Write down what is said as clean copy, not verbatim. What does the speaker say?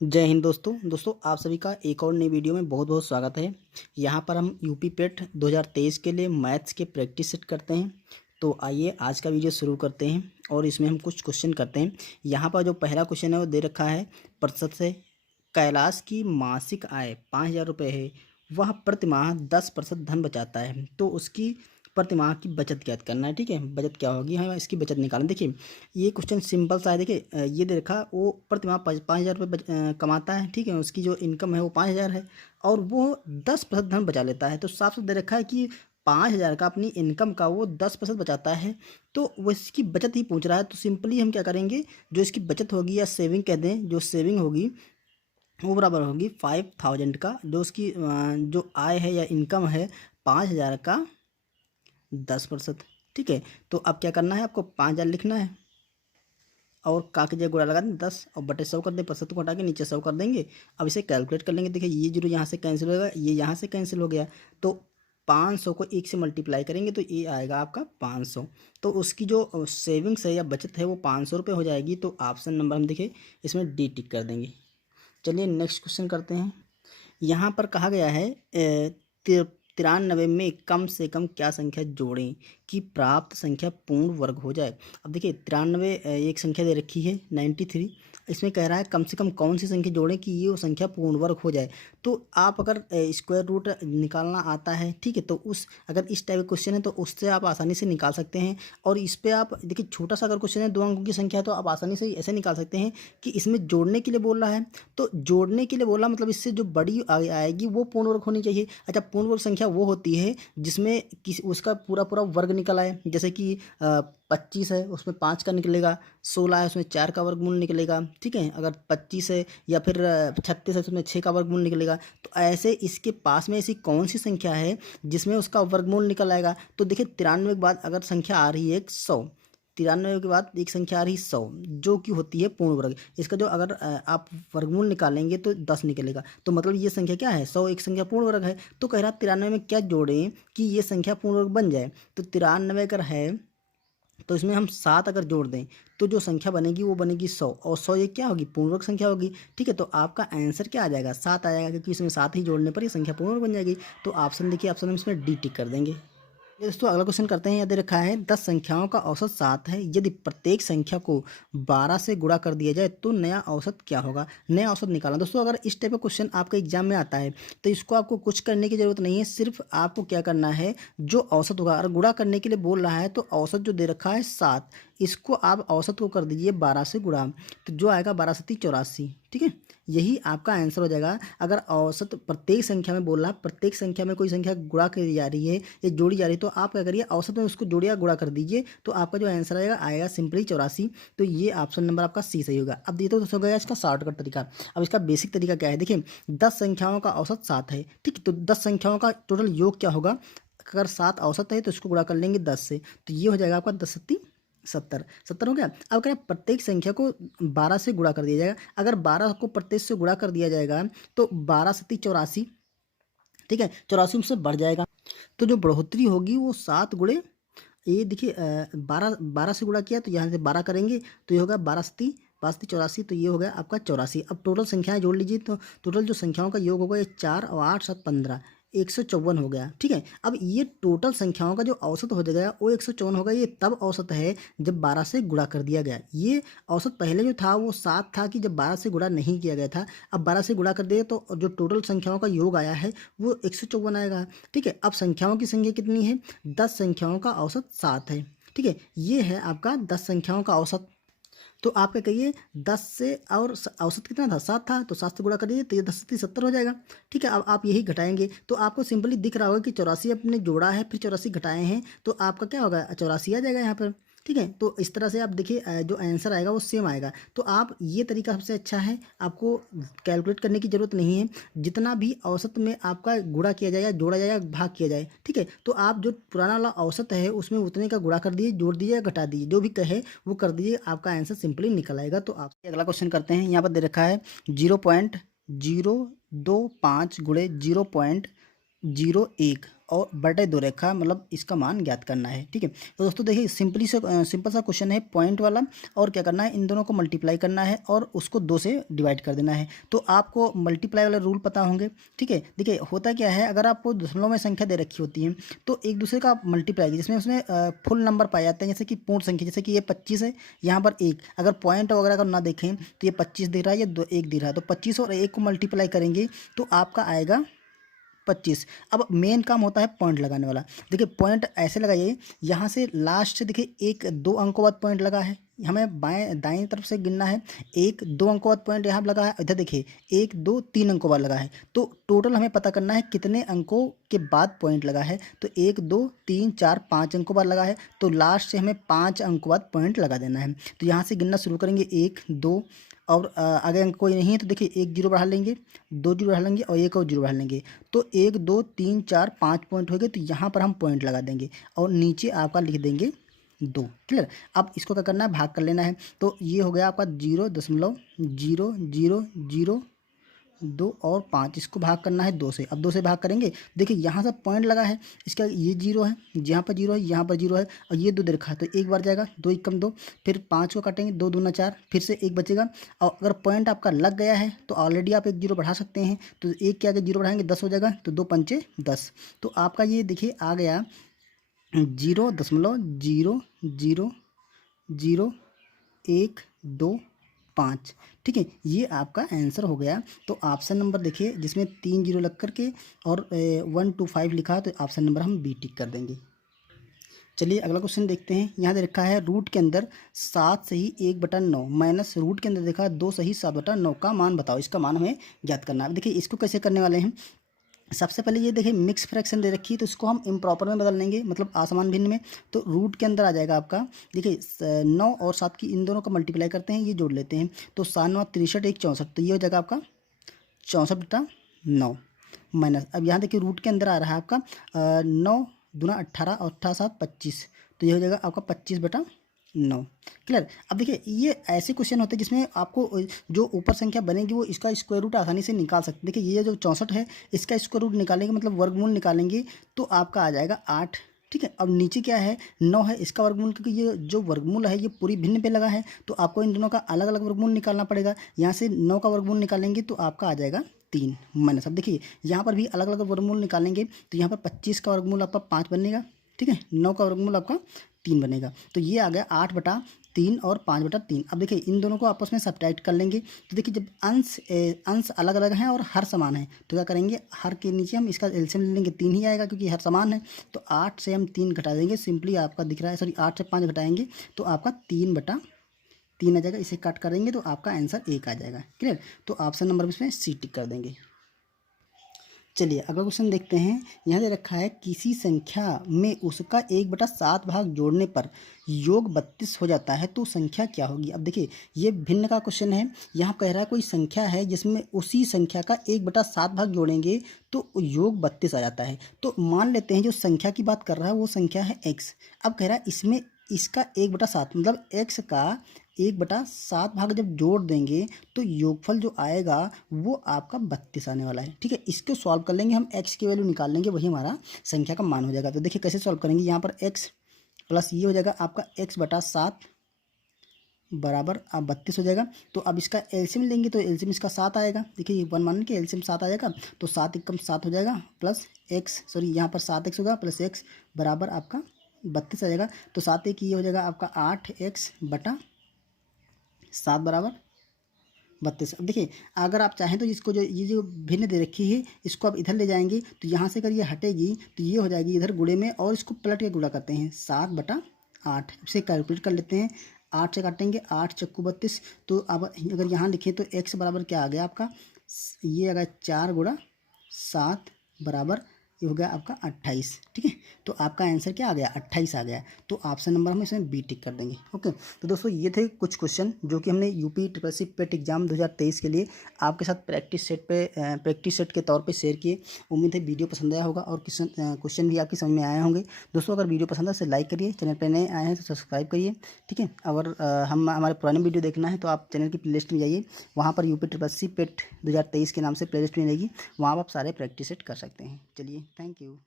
जय हिंद दोस्तों आप सभी का एक और नई वीडियो में बहुत बहुत स्वागत है। यहाँ पर हम यूपी पेट 2023 के लिए मैथ्स के प्रैक्टिस सेट करते हैं। तो आइए आज का वीडियो शुरू करते हैं और इसमें हम कुछ क्वेश्चन करते हैं। यहाँ पर जो पहला क्वेश्चन है वो दे रखा है प्रतिशत से। कैलाश की मासिक आय 5,000 रुपये है, वह प्रतिमाह 10% धन बचाता है, तो उसकी प्रतिमाह की बचत ज्ञात करना है। ठीक है, बचत क्या होगी, हमें इसकी बचत निकालना। देखिए ये क्वेश्चन सिंपल सा है। देखिए ये दे रखा वो प्रतिमाह 5,000 रुपये कमाता है। ठीक है, उसकी जो इनकम है वो 5,000 है और वो 10% धन बचा लेता है। तो साफ साफ दे रखा है कि 5,000 का अपनी इनकम का वो 10% बचाता है, तो वो इसकी बचत ही पूछ रहा है। तो सिंपली हम क्या करेंगे, जो इसकी बचत होगी या सेविंग कह दें, जो सेविंग होगी वो बराबर होगी 5,000 का, जो उसकी जो आय है या इनकम है 5,000 का 10%। ठीक है, तो अब क्या करना है, आपको 5,000 लिखना है और का की जगह गुणा लगा दें 10 और बटे 100 कर दें, प्रतिशत को हटा के नीचे 100 कर देंगे। अब इसे कैलकुलेट कर लेंगे। देखिए ये जीरो यहाँ से कैंसिल होगा, ये यहाँ से कैंसिल हो गया, तो 500 को 1 से मल्टीप्लाई करेंगे तो ये आएगा आपका 500। तो उसकी जो सेविंग्स है या बचत है वो 500 रुपये हो जाएगी। तो ऑप्शन नंबर हम देखिए इसमें डी टिक कर देंगे। चलिए नेक्स्ट क्वेश्चन करते हैं। यहाँ पर कहा गया है 93 में कम से कम क्या संख्या जोड़ें कि प्राप्त संख्या पूर्ण वर्ग हो जाए। अब देखिए 93 एक संख्या दे रखी है 93, इसमें कह रहा है कम से कम कौन सी संख्या जोड़ें कि ये वो संख्या पूर्ण वर्ग हो जाए। तो आप अगर स्क्वायर रूट निकालना आता है, ठीक है, तो उस अगर इस टाइप का क्वेश्चन है तो उससे आप आसानी से निकाल सकते हैं। और इस पर आप देखिए छोटा सा अगर क्वेश्चन है 2 अंकों की संख्या, तो आप आसानी से ऐसे निकाल सकते हैं कि इसमें जोड़ने के लिए बोल रहा है, तो जोड़ने के लिए बोला मतलब इससे जो बड़ी आएगी वो पूर्ण वर्ग होनी चाहिए। अच्छा, पूर्ण वर्ग संख्या वो होती है जिसमें किसी उसका पूरा पूरा वर्ग निकल आए। जैसे कि 25 है उसमें 5 का निकलेगा, 16 है उसमें 4 का वर्गमूल निकलेगा। ठीक है, अगर 25 है या फिर 36 है उसमें 6 का वर्गमूल निकलेगा। तो ऐसे इसके पास में ऐसी कौन सी संख्या है जिसमें उसका वर्गमूल निकल आएगा। तो देखिए 93 के बाद अगर संख्या आ रही है 100, 93 के बाद एक संख्या आ रही 100 जो कि होती है पूर्ण वर्ग। इसका जो अगर आप वर्गमूल निकालेंगे तो 10 निकलेगा। तो मतलब ये संख्या क्या है, 100 एक संख्या पूर्ण वर्ग है। तो कह रहा 93 में क्या जोड़ें कि ये संख्या पूर्ण वर्ग बन जाए। तो 93 अगर है तो इसमें हम 7 अगर जोड़ दें तो जो संख्या बनेगी वो बनेगी 100, और 100 ये क्या होगी, पूर्ण वर्ग संख्या होगी। ठीक है, तो आपका आंसर क्या आ जाएगा, 7 आ जाएगा, क्योंकि इसमें 7 ही जोड़ने पर ये संख्या पूर्ण वर्ग बन जाएगी। तो ऑप्शन देखिए, ऑप्शन हम इसमें डी टिक कर देंगे। ये दोस्तों अगला क्वेश्चन करते हैं। यह दे रखा है 10 संख्याओं का औसत 7 है, यदि प्रत्येक संख्या को 12 से गुणा कर दिया जाए तो नया औसत क्या होगा। नया औसत निकालना। दोस्तों अगर इस टाइप का क्वेश्चन आपके एग्जाम में आता है तो इसको आपको कुछ करने की जरूरत नहीं है, सिर्फ आपको क्या करना है, जो औसत होगा, अगर गुणा करने के लिए बोल रहा है तो औसत जो दे रखा है 7, इसको आप औसत को कर दीजिए 12 से गुणा, तो जो आएगा 12 सत्ती 84। ठीक है, यही आपका आंसर हो जाएगा। अगर औसत प्रत्येक संख्या में बोल रहा है, प्रत्येक संख्या में कोई संख्या गुणा करी जा रही है या जोड़ी जा रही है, तो आप क्या करिए, औसत में उसको जोड़िया गुणा कर दीजिए, तो आपका जो आंसर आएगा सिंपली 84। तो ये ऑप्शन नंबर आपका सी सही होगा। अब ये तो हो गया इसका शॉर्टकट तरीका। अब इसका बेसिक तरीका क्या है, देखिए 10 संख्याओं का औसत 7 है। ठीक है, तो 10 संख्याओं का टोटल योग क्या होगा, अगर 7 औसत है तो इसको गुणा कर लेंगे 10 से, तो ये हो जाएगा आपका 10 सत्ती 70, 70 हो गया। अब कह रहे प्रत्येक संख्या को 12 से गुणा कर दिया जाएगा। अगर 12 को प्रत्येक से गुणा कर दिया जाएगा तो 12 सत्ती 84। ठीक है, 84 से बढ़ जाएगा, तो जो बढ़ोतरी होगी वो 7 गुणे, ये देखिए 12 से गुणा किया तो यहाँ से 12 करेंगे तो ये होगा 12 सत्ती 84, तो ये हो गया आपका 84। अब टोटल संख्याएं जोड़ लीजिए, तो टोटल जो संख्याओं का योग होगा ये 4 और 8 7 15, 154 हो गया। ठीक है, अब ये टोटल संख्याओं का जो औसत हो जाएगा वो 154 होगा। ये तब औसत है जब 12 से गुणा कर दिया गया। ये औसत पहले जो था वो 7 था कि जब 12 से गुणा नहीं किया गया था। अब 12 से गुणा कर दिए तो जो टोटल संख्याओं का योग आया है वो 154 आएगा। ठीक है, अब संख्याओं की संख्या कितनी है, 10 संख्याओं का औसत 7 है। ठीक है, ये है आपका 10 संख्याओं का औसत। तो आप क्या कहिए, 10 से, और औसत कितना था, 7 था, तो 7 से गुणा कर दीजिए तो ये 10 से 70 हो जाएगा। ठीक है, अब आप यही घटाएंगे तो आपको सिंपली दिख रहा होगा कि 84 आपने जोड़ा है फिर 84 घटाए हैं, तो आपका क्या होगा, 84 आ जाएगा यहाँ पर। ठीक है, तो इस तरह से आप देखिए जो आंसर आएगा वो सेम आएगा। तो आप ये तरीका सबसे अच्छा है, आपको कैलकुलेट करने की ज़रूरत नहीं है। जितना भी औसत में आपका गुणा किया जाए या जोड़ा जाए या भाग किया जाए, ठीक है, तो आप जो पुराना वाला औसत है उसमें उतने का गुणा कर दीजिए, जोड़ दीजिए या घटा दीजिए, जो भी कहे वो कर दीजिए, आपका आंसर सिंपली निकल आएगा। तो आप अगला क्वेश्चन करते हैं। यहाँ पर दे रखा है 0.025 गुणे 0.01 और बटे 2 रेखा मतलब इसका मान ज्ञात करना है। ठीक है, तो दोस्तों देखिए सिंपल सा क्वेश्चन है पॉइंट वाला, और क्या करना है, इन दोनों को मल्टीप्लाई करना है और उसको 2 से डिवाइड कर देना है। तो आपको मल्टीप्लाई वाले रूल पता होंगे। ठीक है, देखिए होता क्या है, अगर आपको दशमलव में संख्या दे रखी होती है तो एक दूसरे का मल्टीप्लाई जिसमें उसमें फुल नंबर पाए जाते हैं, जैसे कि पूर्ण संख्या, जैसे कि ये 25 है, यहाँ पर 1, अगर पॉइंट वगैरह अगर ना देखें तो ये 25 दिख रहा है, ये 1 दिख रहा है, तो 25 और 1 को मल्टीप्लाई करेंगे तो आपका आएगा 25। अब मेन काम होता है पॉइंट लगाने वाला। देखिए पॉइंट ऐसे लगाइए, यहाँ से लास्ट से देखिए 1-2 अंकों बाद पॉइंट लगा है, हमें बाएं दाएं तरफ से गिनना है। 1-2 अंकों बाद पॉइंट यहाँ लगा है, इधर देखिए 1-2-3 अंकों बाद लगा है, तो टोटल हमें पता करना है कितने अंकों के बाद पॉइंट लगा है। तो 1-2-3-4-5 अंकों बाद लगा है, तो लास्ट से हमें 5 अंकों बाद पॉइंट लगा देना है। तो यहाँ से गिनना शुरू करेंगे 1-2, और आगे अंक कोई नहीं है तो देखिए 1 जीरो बढ़ा लेंगे, 2 जीरो बढ़ा लेंगे और 1 और जीरो बढ़ा लेंगे, तो 1-2-3-4-5 पॉइंट हो गए। तो यहाँ पर हम पॉइंट लगा देंगे और नीचे आपका लिख देंगे 2। क्लियर, अब इसको क्या करना है, भाग कर लेना है। तो ये हो गया आपका 0.0002 और 5, इसको भाग करना है 2 से। अब 2 से भाग करेंगे, देखिए यहाँ से पॉइंट लगा है, इसका ये 0 है, यहाँ पर 0 है, यहाँ पर 0 है, और ये 2 दे रखा है, तो एक बार जाएगा, 2 1 2, फिर 5 को काटेंगे, 2 दूना 4, फिर से 1 बचेगा। और अगर पॉइंट आपका लग गया है तो ऑलरेडी आप 1 जीरो बढ़ा सकते हैं, तो 1 के आगे 0 बढ़ाएंगे 10 हो जाएगा, तो 2 पंचे 10। तो आपका ये देखिए आ गया 0.000125। ठीक है, ये आपका आंसर हो गया। तो ऑप्शन नंबर देखिए जिसमें 3 जीरो लग करके और 125 लिखा है, तो ऑप्शन नंबर हम बी टिक कर देंगे। चलिए अगला क्वेश्चन देखते हैं। यहाँ दे रखा है रूट के अंदर 7 सही 1/9 माइनस रूट के अंदर देखा है 2 सही 7/9 का मान बताओ, इसका मान हमें ज्ञात करना है। देखिए इसको कैसे करने वाले हैं, सबसे पहले ये देखिए मिक्स फ्रैक्शन दे रखी है, तो इसको हम इम्प्रॉपर में बदल लेंगे, मतलब आसमान भिन्न में। तो रूट के अंदर आ जाएगा आपका, देखिए 9 और 7 की इन दोनों का मल्टीप्लाई करते हैं, ये जोड़ लेते हैं, तो 7 9 63 1 64, तो ये हो जाएगा आपका 64/9 माइनस। अब यहाँ देखिए रूट के अंदर आ रहा है आपका 9 दूना 18 और 18 7 25, तो ये हो जाएगा आपका 25/9। क्लियर, अब देखिए ये ऐसे क्वेश्चन होते हैं जिसमें आपको जो ऊपर संख्या बनेगी वो इसका स्क्वायर रूट आसानी से निकाल सकते हैं। देखिए ये जो 64 है इसका स्क्वायर रूट निकालेंगे, मतलब वर्गमूल निकालेंगे, तो आपका आ जाएगा 8। ठीक है, अब नीचे क्या है 9 है, इसका वर्गमूल, क्योंकि ये जो वर्गमूल है ये पूरी भिन्न पे लगा है, तो आपको इन दोनों का अलग अलग वर्गमूल निकालना पड़ेगा। यहाँ से 9 का वर्गमूल निकालेंगे तो आपका आ जाएगा 3 माइनस। अब देखिए यहाँ पर भी अलग अलग वर्गमूल निकालेंगे, तो यहाँ पर 25 का वर्गमूल आपका 5 बनेगा। ठीक है, 9 का वर्गमूल आपका 3 बनेगा, तो ये आ गया 8/3 और 5/3। अब देखिए इन दोनों को आपस में सब्ट्रैक्ट कर लेंगे, तो देखिए जब अंश अलग अलग हैं और हर समान है तो क्या करेंगे, हर के नीचे हम इसका एलसीएम ले लेंगे, 3 ही आएगा क्योंकि हर समान है। तो 8 से हम 3 घटा देंगे, सिंपली आपका दिख रहा है, सॉरी 8 से 5 घटाएंगे तो आपका 3/3 आ जाएगा, इसे कट करेंगे तो आपका आंसर 1 आ जाएगा। क्लियर, तो ऑप्शन नंबर इसमें सी टिक कर देंगे। चलिए अगला क्वेश्चन देखते हैं। यहाँ दे रखा है किसी संख्या में उसका 1/7 भाग जोड़ने पर योग 32 हो जाता है तो संख्या क्या होगी। अब देखिए ये भिन्न का क्वेश्चन है, यहाँ कह रहा है कोई संख्या है जिसमें उसी संख्या का 1/7 भाग जोड़ेंगे तो योग 32 आ जाता है। तो मान लेते हैं जो संख्या की बात कर रहा है वो संख्या है x। अब कह रहा है इसमें इसका 1/7 मतलब x का 1/7 भाग जब जोड़ देंगे तो योगफल जो आएगा वो आपका 32 आने वाला है। ठीक है, इसको सॉल्व कर लेंगे हम, x की वैल्यू निकाल लेंगे, वही हमारा संख्या का मान हो जाएगा। तो देखिए कैसे सॉल्व करेंगे, यहाँ पर x प्लस ये हो जाएगा आपका x/7 बराबर अब 32 हो जाएगा। तो अब इसका एलसीएम लेंगे तो एलसीएम इसका 7 आएगा। देखिए 1 मान के एलसीएम 7 आ जाएगा, तो 7 एकम 7 हो जाएगा प्लस x, सॉरी यहाँ पर 7x होगा प्लस x बराबर आपका 32 आ जाएगा। तो 7 1 ये हो जाएगा आपका 8x/7 बराबर 32। अब देखिए अगर आप चाहें तो इसको जो ये जो भिन्न दे रखी है इसको आप इधर ले जाएंगे, तो यहाँ से अगर ये हटेगी तो ये हो जाएगी इधर गुणे में, और इसको पलट के गुणा करते हैं 7/8 से कैलकुलेट कर लेते हैं। 8 से काटेंगे, 8 चक्कू 32। तो अब अगर यहाँ लिखें तो x बराबर क्या आ गया आपका, ये आ गया 4 गुणा 7 बराबर ये हो गया आपका 28। ठीक है, तो आपका आंसर क्या आ गया 28 आ गया। तो ऑप्शन नंबर हम इसमें बी टिक कर देंगे। ओके, तो दोस्तों ये थे कुछ क्वेश्चन जो कि हमने यूपी ट्रिपल पेट एग्जाम 2023 के लिए आपके साथ प्रैक्टिस सेट के तौर पे शेयर किए। उम्मीद है वीडियो पसंद आया होगा और क्वेश्चन भी आपकी समझ में आए होंगे। दोस्तों अगर वीडियो पसंद है तो लाइक करिए, चैनल पर नए आए हैं तो सब्सक्राइब करिए। ठीक है, अगर हमारे पुराने वीडियो देखना है तो आप चैनल की प्लेलिस्ट में जाइए, वहाँ पर यूपी ट्रिपल पेट 2023 के नाम से प्लेलिस्ट मिलेगी, वहाँ आप सारे प्रैक्टिस सेट कर सकते हैं। चलिए। Thank you.